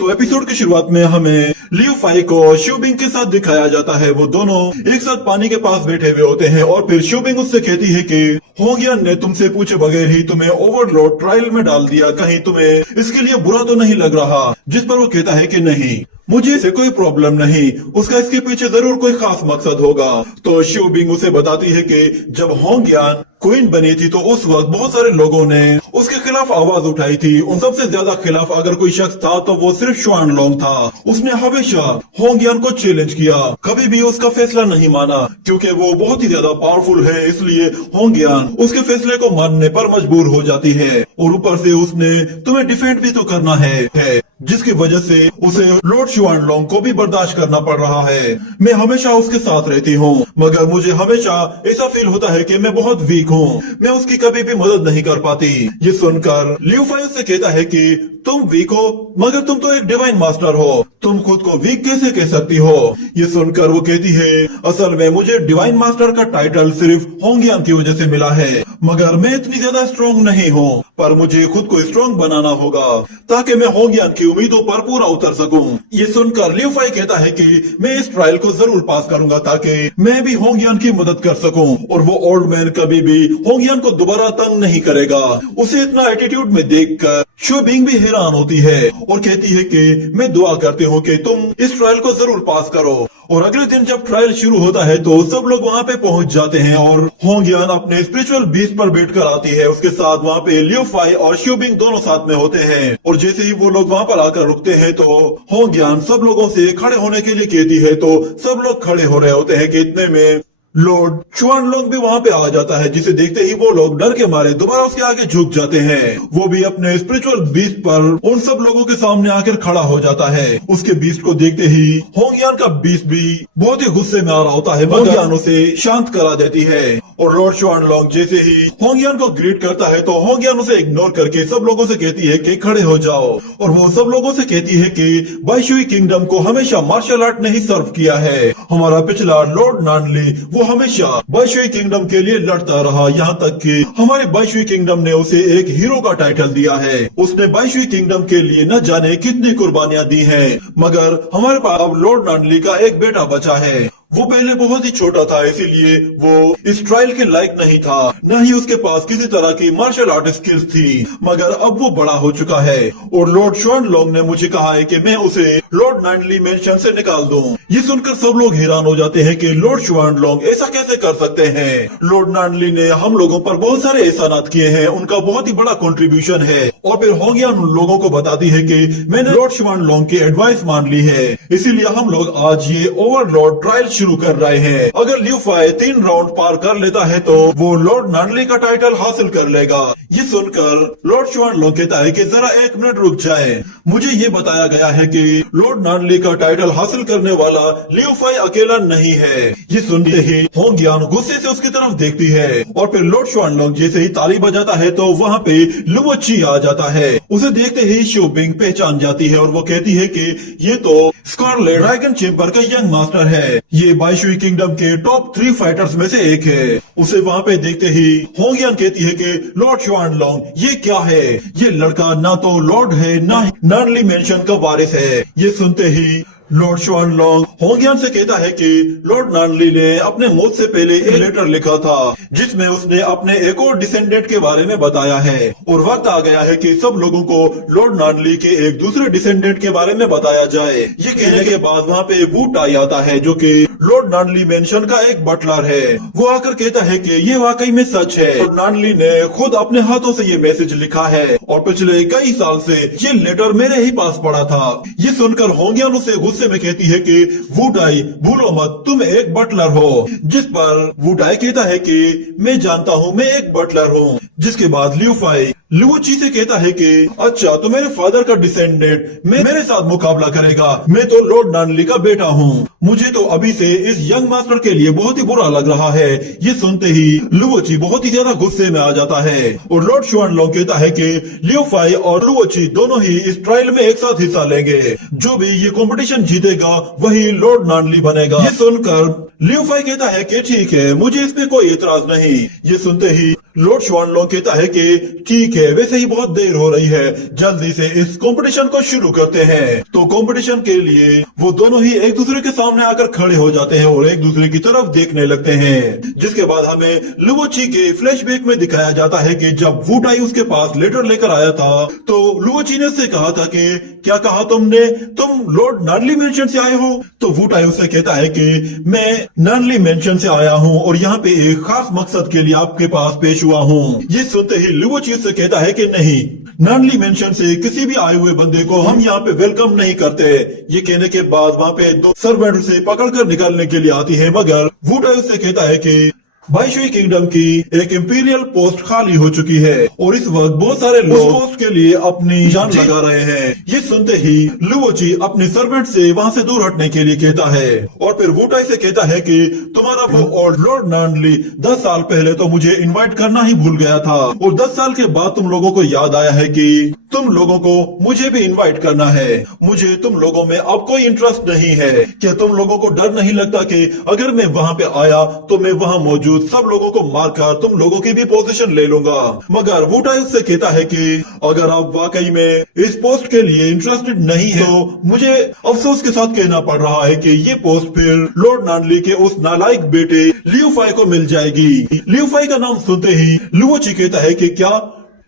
तो एपिसोड की शुरुआत में हमें लियो फाई को शिवबिंग के साथ दिखाया जाता है। वो दोनों एक साथ पानी के पास बैठे हुए होते हैं और फिर शिवबिंग उससे कहती है कि होंगियन ने तुमसे पूछे बगैर ही तुम्हें ओवरलोड ट्रायल में डाल दिया, कहीं तुम्हें इसके लिए बुरा तो नहीं लग रहा? जिस पर वो कहता है कि नहीं, मुझे इसे कोई प्रॉब्लम नहीं, उसका इसके पीछे जरूर कोई खास मकसद होगा। तो शिवबिंग उसे बताती है कि जब होंगियन क्वीन बनी थी तो उस वक्त बहुत सारे लोगों ने उसके खिलाफ आवाज उठाई थी। उन सबसे ज्यादा खिलाफ अगर कोई शख्स था तो वो सिर्फ शुआन लोंग था। उसने हमेशा होंगियन को चैलेंज किया, कभी भी उसका फैसला नहीं माना, क्योंकि वो बहुत ही ज्यादा पावरफुल है। इसलिए होंगियन उसके फैसले को मानने पर मजबूर हो जाती है। और ऊपर से उसने तुम्हें डिफेंड भी तो करना है जिसकी वजह से उसे लॉर्ड शुआन लोंग को भी बर्दाश्त करना पड़ रहा है। मैं हमेशा उसके साथ रहती हूँ, मगर मुझे हमेशा ऐसा फील होता है कि मैं बहुत वीक हूँ, मैं उसकी कभी भी मदद नहीं कर पाती। ये सुनकर लियो फाई उससे कहता है कि तुम वीक हो, मगर तुम तो एक डिवाइन मास्टर हो, तुम खुद को वीक कैसे कह सकती हो? ये सुनकर वो कहती है, असल में मुझे डिवाइन मास्टर का टाइटल सिर्फ होंगियन की वजह से मिला है, मगर मैं इतनी ज्यादा स्ट्रॉन्ग नहीं हूँ, पर मुझे खुद को स्ट्रॉन्ग बनाना होगा ताकि मैं होंगियन की उम्मीदों पर पूरा उतर सकूं। ये सुनकर लियो फाई कहता है कि मैं इस ट्रायल को जरूर पास करूंगा ताकि मैं भी होंगियन की मदद कर सकूं। और वो ओल्ड मैन कभी भी होंगियन को दोबारा तंग नहीं करेगा। उसे इतना एटीट्यूड में देखकर शिवबिंग भी हैरान होती है और कहती है कि मैं दुआ करती हूँ कि तुम इस ट्रायल को जरूर पास करो। और अगले दिन जब ट्रायल शुरू होता है तो सब लोग वहाँ पे पहुँच जाते हैं और होंगियन अपने स्पिरिचुअल बीस्ट पर बैठकर आती है। उसके साथ वहाँ पे लियो फाई और शिवबिंग दोनों साथ में होते हैं। और जैसे ही वो लोग वहाँ पर आकर रुकते हैं तो होंगियन सब लोगों से खड़े होने के लिए कहती है, तो सब लोग खड़े हो रहे होते हैं कि इतने में लॉर्ड शुआन लोंग भी वहाँ पे आ जाता है, जिसे देखते ही वो लोग डर के मारे दोबारा उसके आगे झुक जाते हैं। वो भी अपने स्पिरिचुअल बीस्ट पर उन सब लोगों के सामने आकर खड़ा हो जाता है। उसके बीस्ट को देखते ही होंगियन का बीस्ट भी बहुत ही गुस्से में आ रहा होता है, होंगियन उसे शांत करा देती है। और लॉर्ड शुआन लोंग जैसे ही होंगियन को ग्रीट करता है तो होंगियन उसे इग्नोर करके सब लोगों से कहती है कि खड़े हो जाओ। और वो सब लोगों से कहती है कि बाईशुई किंगडम को हमेशा मार्शल आर्ट ने ही सर्व किया है। हमारा पिछला लॉर्ड नानली वो हमेशा बाईशुई किंगडम के लिए लड़ता रहा, यहाँ तक कि हमारे बाईशुई किंगडम ने उसे एक हीरो का टाइटल दिया है। उसने बाईशुई किंगडम के लिए न जाने कितनी कुर्बानियां दी हैं, मगर हमारे पास अब लॉर्ड नानली का एक बेटा बचा है। वो पहले बहुत ही छोटा था, इसीलिए वो इस ट्रायल के लायक नहीं था, न ही उसके पास किसी तरह की मार्शल आर्ट स्किल्स थी, मगर अब वो बड़ा हो चुका है। और लॉर्ड शुआन लोंग ने मुझे कहा है कि मैं उसे लॉर्ड नानली मेंशन से निकाल दूं। ये सुनकर सब लोग हैरान हो जाते हैं कि लॉर्ड शुआन लोंग ऐसा कैसे कर सकते हैं। लॉर्ड नानली ने हम लोगों पर बहुत सारे एहसानात किए हैं, उनका बहुत ही बड़ा कंट्रीब्यूशन है। और फिर होंगियन उन लोगों को बताती है कि मैंने लॉर्ड शुआन लोंग की एडवाइस मान ली है, इसीलिए हम लोग आज ये ओवरलॉर्ड ट्रायल शुरू कर रहे हैं। अगर लियो फाई 3 राउंड पार कर लेता है तो वो लॉर्ड नानली का टाइटल हासिल कर लेगा। ये सुनकर लॉर्ड शुआन लोंग कहता है कि जरा 1 मिनट रुक जाए, मुझे ये बताया गया है कि लॉर्ड नानली का टाइटल हासिल करने वाला लियो फाई अकेला नहीं है। ये सुनते ही होंगियन गुस्से से उसकी तरफ देखती है और फिर लॉर्ड शुआन लोंग जैसे ही ताली बजाता है तो वहाँ पे लुओची आ जाता है। उसे देखते ही शिवबिंग पहचान जाती है और वो कहती है कि ये तो स्कारलेट ड्रैगन चैम्बर का यंग मास्टर है, ये बाईशुई किंगडम के टॉप 3 फाइटर्स में से एक है। उसे वहाँ पे देखते ही होंगियन कहती है कि लॉर्ड शुआन लोंग ये क्या है, ये लड़का ना तो लॉर्ड है ना नानली मेंशन का वारिस है। ये सुनते ही लॉर्ड शुआन लोंग होंगियन से कहता है कि लॉर्ड नानली ने अपने मौत से पहले एक लेटर लिखा था जिसमें उसने अपने एक और डिसेंडेंट के बारे में बताया है, और वक्त आ गया है कि सब लोगों को लॉर्ड नानली के एक दूसरे डिसेंडेंट के बारे में बताया जाए। ये कहने के बाद वहाँ पे वू टाई आता है जो कि लॉर्ड नानली मेंशन का एक बटलर है। वो आकर कहता है कि ये वाकई में सच है, लॉर्ड नानली ने खुद अपने हाथों से ये मैसेज लिखा है और पिछले कई साल से ये लेटर मेरे ही पास पड़ा था। ये सुनकर होंगियन उसे गुस्से में कहती है कि वुडाई भूलो मत तुम एक बटलर हो, जिस पर वुडाई कहता है कि मैं जानता हूँ मैं एक बटलर हूँ। जिसके बाद लियो फाई लुओची से कहता है कि अच्छा तो मेरे फादर का डिसेंडेंट मेरे साथ मुकाबला करेगा, मैं तो लॉर्ड नानली का बेटा हूँ, मुझे तो अभी से इस यंग मास्टर के लिए बहुत ही बुरा लग रहा है। ये सुनते ही लुओची बहुत ही ज्यादा गुस्से में आ जाता है और लॉर्ड शुआन लोंग कहता है कि लियो फाई और लुओची दोनों ही इस ट्रायल में एक साथ हिस्सा लेंगे, जो भी ये कंपटीशन जीतेगा वही लॉर्ड नानली बनेगा। ये सुनकर लियो फाई कहता है कि ठीक है, मुझे इसमें कोई एतराज नहीं। ये सुनते ही लॉर्ड शुआनलोंग कहता है कि ठीक है, वैसे ही बहुत देर हो रही है, जल्दी से इस कंपटीशन को शुरू करते हैं। तो कंपटीशन के लिए वो दोनों ही एक दूसरे के सामने आकर खड़े हो जाते हैं और एक दूसरे की तरफ देखने लगते हैं। जिसके बाद हमें लुओ ची के फ्लैशबैक में दिखाया जाता है कि जब वू टाई उसके पास लेटर लेकर आया था तो लुओ ची ने उससे कहा था कि क्या कहा तुमने, तुम लॉर्ड नार्नली मेंशन से आए हो? तो वू टाई उससे कहता है कि मैं नार्नली मेंशन से आया हूँ और यहाँ पे एक खास मकसद के लिए आपके पास पेश हुआ हूँ। ये सुनते ही लुओ ची उससे कहता है कि नहीं, नार्नली मेंशन से किसी भी आए हुए बंदे को हम यहाँ पे वेलकम नहीं करते। ये कहने के बाद वहाँ पे दो सर्वेंट उसे पकड़कर निकालने के लिए आती है, मगर वू टाई उससे कहता है कि बाईशुई किंगडम की एक इंपीरियल पोस्ट खाली हो चुकी है और इस वक्त बहुत सारे लोग उस पोस्ट के लिए अपनी जान लगा रहे हैं। ये सुनते ही लुओ ची अपने सर्वेंट से वहाँ से दूर हटने के लिए कहता है और फिर वू टाई से कहता है कि तुम्हारा वो और लॉर्ड नार्नली 10 साल पहले तो मुझे इनवाइट करना ही भूल गया था और 10 साल के बाद तुम लोगों को याद आया है कि तुम लोगों को मुझे भी इनवाइट करना है। मुझे तुम लोगों में अब कोई इंटरेस्ट नहीं है। क्या तुम लोगों को डर नहीं लगता कि अगर मैं वहाँ पे आया तो मैं वहाँ मौजूद सब लोगों को मारकर तुम लोगों की भी पोजीशन ले लूंगा? मगर वू टाई उससे कहता है कि अगर आप वाकई में इस पोस्ट के लिए इंटरेस्टेड नहीं है तो मुझे अफसोस के साथ कहना पड़ रहा है कि ये पोस्ट फिर लॉर्ड नार्नली के उस नालायक बेटे लियू फाई को मिल जाएगी। लियू फाई का नाम सुनते ही लुओ ची कहता है कि क्या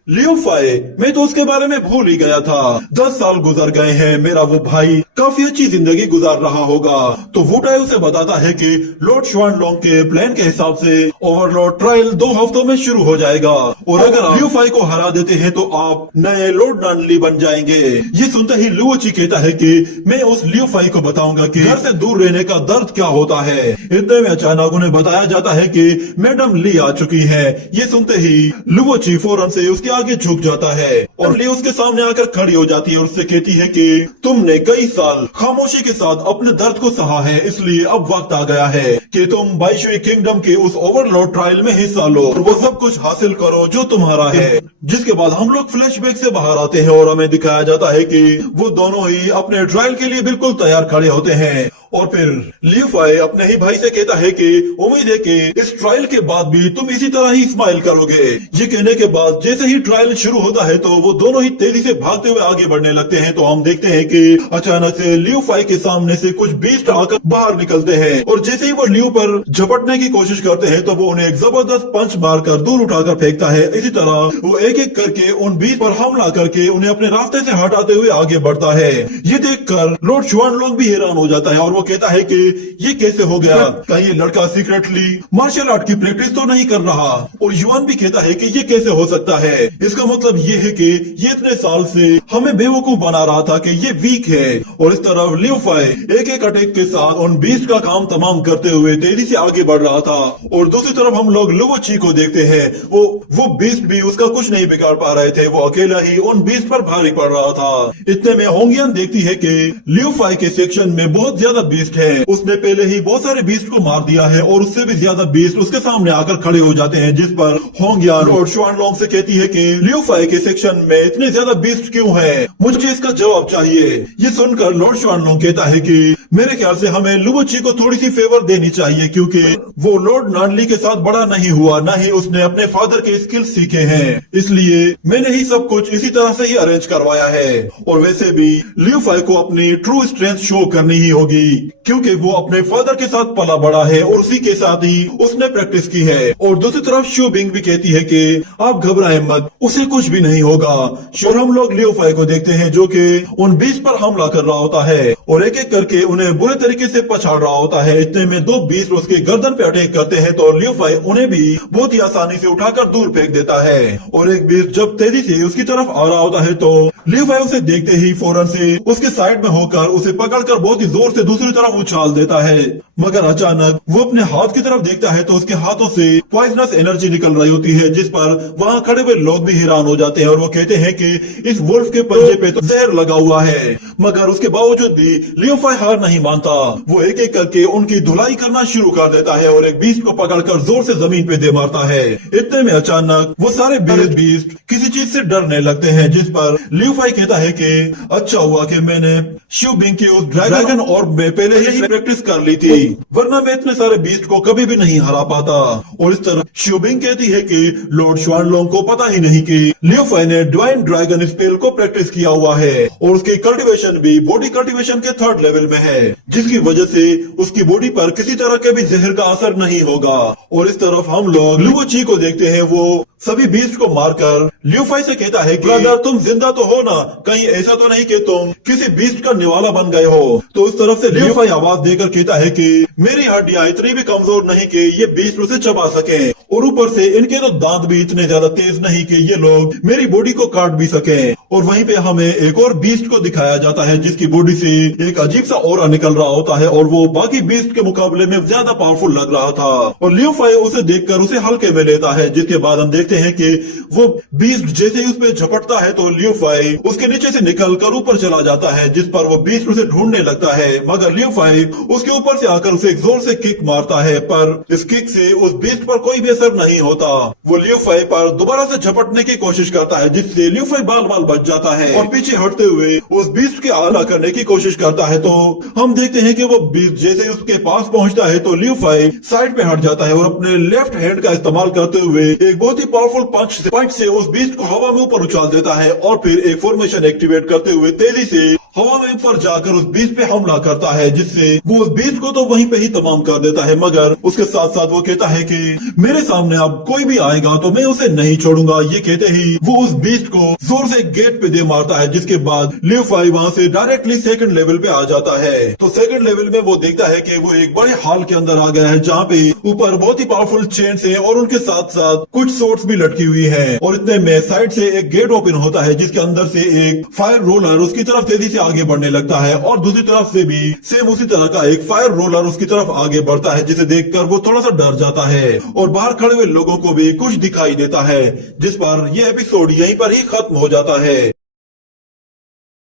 लियू फाई, मैं तो उसके बारे में भूल ही गया था। 10 साल गुजर गए हैं, मेरा वो भाई काफी अच्छी जिंदगी गुजार रहा होगा। तो वू टाई उसे बताता है कि लॉर्ड शुआनलोंग के प्लान के हिसाब से ओवरलॉर्ड ट्रायल 2 हफ्तों में शुरू हो जाएगा और अगर आप लियू फाई को हरा देते हैं तो आप नए लॉर्ड नार्नली बन जाएंगे। ये सुनते ही लुओ ची कहता है कि मैं उस लियू फाई को बताऊंगा कि घर से दूर रहने का दर्द क्या होता है। इतने में अचानक उन्हें बताया जाता है कि मैडम ली आ चुकी है। ये सुनते ही लुओ ची फौरन से उसके आगे झुक जाता है और ली उसके सामने आकर खड़ी हो जाती है और उससे कहती है कि तुमने कई साल खामोशी के साथ अपने दर्द को सहा है, इसलिए अब वक्त आ गया है कि तुम बाईशुई किंगडम के उस ओवरलॉर्ड ट्रायल में हिस्सा लो और वो सब कुछ हासिल करो जो तुम्हारा है। जिसके बाद हम लोग फ्लैशबैक से बाहर आते हैं और हमें दिखाया जाता है कि वो दोनों ही अपने ट्रायल के लिए बिल्कुल तैयार खड़े होते हैं और फिर लियू फाई अपने ही भाई से कहता है कि उम्मीद है कि इस ट्रायल के बाद भी तुम इसी तरह ही स्माइल करोगे। ये कहने के बाद जैसे ही ट्रायल शुरू होता है तो वो दोनों ही तेजी से भागते हुए आगे बढ़ने लगते हैं। तो हम देखते हैं कि अचानक से लियू फाई के सामने से कुछ बीस्ट आकर बाहर निकलते हैं और जैसे ही वो लियू पर झपटने की कोशिश करते हैं तो वो उन्हें एक जबरदस्त पंच मारकर दूर उठाकर फेंकता है। इसी तरह वो एक एक करके उन बीस्ट पर हमला करके उन्हें अपने रास्ते से हटाते हुए आगे बढ़ता है। ये देखकर लॉर्ड शुआनलोंग भी हैरान हो जाता है और वो कहता है कि ये कैसे हो गया, कहीं ये लड़का सीक्रेटली मार्शल आर्ट की प्रैक्टिस तो नहीं कर रहा? और युआन भी कहता है कि ये कैसे हो सकता है, इसका मतलब ये है कि ये इतने साल से हमें बेवकूफ बना रहा था कि ये वीक है। और इस तरफ लियू फाई एक एक अटैक के साथ उन बीस्ट का काम तमाम करते हुए तेजी से आगे बढ़ रहा था और दूसरी तरफ हम लोग लुओ ची को देखते हैं। वो बीस्ट भी उसका कुछ नहीं बिगाड़ पा रहे थे, वो अकेला ही उन बीस्ट पर भारी पड़ रहा था। इतने में होंगियन देखती है कि लियू फाई के सेक्शन में बहुत ज्यादा बीस्ट है। उसने पहले ही बहुत सारे बीस्ट को मार दिया है और उससे भी ज्यादा बीस्ट उसके सामने आकर खड़े हो जाते हैं। जिस पर होंगियन लॉर्ड शुआनलोंग से कहती है कि लियू फाई के सेक्शन में इतने ज्यादा बीस्ट क्यों है, मुझे इसका जवाब चाहिए। ये सुनकर लॉर्ड शुआनलोंग कहता है कि मेरे ख्याल से हमें लुओ ची को थोड़ी सी फेवर देनी चाहिए क्योंकि वो लॉर्ड नार्नली के साथ बड़ा नहीं हुआ, न ही उसने अपने फादर के स्किल्स सीखे हैं, इसलिए मैंने ही सब कुछ इसी तरह से ही अरेंज करवाया है। और वैसे भी लियू फाई को अपनी ट्रू स्ट्रेंथ शो करनी ही होगी क्योंकि वो अपने फादर के साथ पला बड़ा है और उसी के साथ ही उसने प्रैक्टिस की है। और दूसरी तरफ शू बिंग भी कहती है कि आप घबराएं मत, उसे कुछ भी नहीं होगा। और हम लोग लियू फाई को देखते हैं जो कि उन बीस्ट पर हमला कर रहा होता है और एक एक करके उन्हें बुरे तरीके से पछाड़ रहा होता है। इतने में 2 बीस्ट उसके गर्दन पे अटैक करते हैं तो लियू फाई उन्हें भी बहुत ही आसानी से उठाकर दूर फेंक देता है। और एक बीस्ट जब तेजी से उसकी तरफ आ रहा होता है तो लियू फाई उसे देखते ही फौरन से उसके साइड में होकर उसे पकड़कर बहुत ही जोर से दूसरी तरफ उछाल देता है। मगर अचानक वो अपने हाथ की तरफ देखता है तो उसके हाथों से पॉइजनस एनर्जी निकल रही होती है, जिस पर वहाँ खड़े हुए लोग भी हैरान हो जाते हैं और वो कहते हैं कि इस वुल्फ के पंजे पे तो जहर लगा हुआ है। मगर उसके बावजूद भी लियू फाई हार नहीं मानता। वो एक एक करके उनकी धुलाई करना शुरू कर देता है और एक बीस्ट को पकड़कर जोर से जमीन पे दे मारता है। इतने में अचानक वो सारे बीस्ट किसी चीज से डरने लगते हैं, जिस पर लियू फाई कहता है कि अच्छा हुआ कि मैंने शू बिंग के उस ड्रैगन ऑर्ब में पहले ही प्रैक्टिस कर ली थी, वरना मैं इतने सारे बीस्ट को कभी भी नहीं हरा पाता। और इस तरह शिवबिंग कहती है कि लॉर्ड श्वानलोंग को पता ही नहीं कि लियू फाई ने डिवाइन ड्रैगन स्पेल को प्रैक्टिस किया हुआ है और उसकी कल्टीवेशन भी बॉडी कल्टीवेशन के 3rd लेवल में है, जिसकी वजह से उसकी बॉडी पर किसी तरह के भी जहर का असर नहीं होगा। और इस तरफ हम लोग लुओ ची को देखते हैं, वो सभी बीस्ट को मारकर लियू फाई से कहता है कि ब्रदर तुम जिंदा तो हो ना, कहीं ऐसा तो नहीं कि तुम किसी बीस्ट का निवाला बन गए हो। तो उस तरफ से लियू फाई आवाज देकर कहता है कि मेरी हड्डियां इतनी भी कमजोर नहीं कि ये बीस्ट उसे चबा सके, और ऊपर से इनके तो दांत भी इतने ज्यादा तेज नहीं कि ये लोग मेरी बॉडी को काट भी सके। और वहीं पे हमें एक और बीस्ट को दिखाया जाता है जिसकी बॉडी से एक अजीब सा ऑरा निकल रहा होता है और वो बाकी बीस्ट के मुकाबले में ज्यादा पावरफुल लग रहा था। और लियू फाई उसे देखकर उसे हल्के में लेता है, जिसके बाद हम देखते हैं कि वो बीस्ट जैसे ही उस पे झपटता है तो लियू फाई उसके नीचे से निकल कर ऊपर चला जाता है, जिस पर वो बीस्ट उसे ढूंढने लगता है। मगर लियू फाई उसके ऊपर से आकर उसे एक जोर से किक मारता है, पर इस किक से उस बीस्ट पर कोई भी असर नहीं होता। वो लियू फाई पर दोबारा से झपटने की कोशिश करता है, जिससे लियू फाई बाल बाल बच जाता है और पीछे हटते हुए उस बीस्ट के आला करने की कोशिश करता है। तो हम देखते हैं कि वो बीस्ट जैसे उसके पास पहुंचता है तो लियू फाई साइड पे हट जाता है और अपने लेफ्ट हैंड का इस्तेमाल करते हुए एक बहुत ही पावरफुल पंच से उस बीस्ट को हवा में ऊपर उछाल देता है और फिर एक फॉर्मेशन एक्टिवेट करते हुए तेजी से हवा में ऊपर जाकर उस बीस्ट पे हमला करता है, जिससे वो उस बीस्ट को तो वहीं पे ही तमाम कर देता है। मगर उसके साथ साथ वो कहता है कि मेरे सामने अब कोई भी आएगा तो मैं उसे नहीं छोड़ूंगा। ये कहते ही वो उस बीस्ट को जोर से गेट पे दे मारता है, जिसके बाद लियू फाई वहाँ से डायरेक्टली 2nd लेवल पे आ जाता है। तो 2nd लेवल में वो देखता है कि वो एक बड़े हॉल के अंदर आ गया है, जहाँ पे ऊपर बहुत ही पावरफुल चेन्स है और उनके साथ साथ कुछ सोर्ड्स भी लटकी हुई है। और इतने में साइड से एक गेट ओपन होता है, जिसके अंदर से एक फायर रोलर उसकी तरफ तेजी से आगे बढ़ने लगता है और दूसरी तरफ से भी सेम उसी तरह का एक फायर रोलर उसकी तरफ आगे बढ़ता है, जिसे देखकर वो थोड़ा सा डर जाता है और बाहर खड़े हुए लोगों को भी कुछ दिखाई देता है। जिस पर यह एपिसोड यहीं पर ही खत्म हो जाता है।